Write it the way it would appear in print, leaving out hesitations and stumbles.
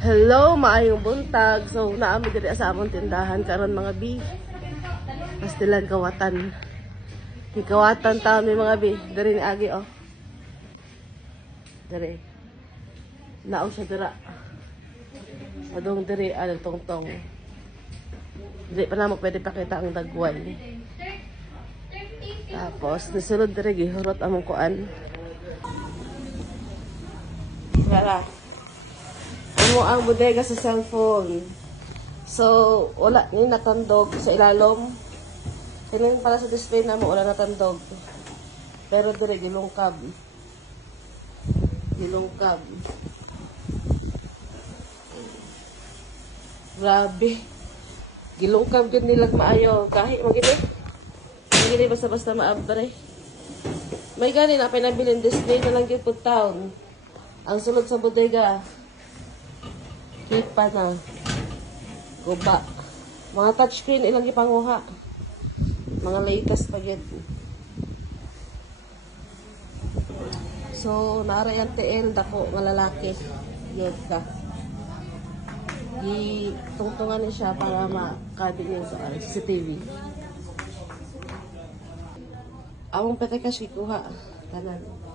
Hello, maayong buntag. So, naami diri sa among tindahan karon mga bi. Pastilan kawatan. Kawatan ta mi mga bi. Diri ni agi oh. Diri. Nao siya dira. Adong diri tongtong. Diri pa na mo pwede pakita ang dagway. Tapos nisulod diri gihurot among kuan. Wala. Mo ang bodega sa cellphone. So, wala ni natandog sa ilalom. Kinin para sa display na mo wala natandog. Pero dire gilungkab. Gilungkab. Grabe. Gilungkab gud nila maayo kahit magini. Magini basta-basta maabre. May gani na pinabilin display na lang gyud pud town. Ang sulod sa bodega hipa na. Guba. Mga touchscreen ilang ipanguha. Mga latest pa yun. So, naara yung TL dako nga lalaki. Yun ka. Tungtungan niya siya para makabin niya sa CCTV. Awang pete cash kikuha. Tanan.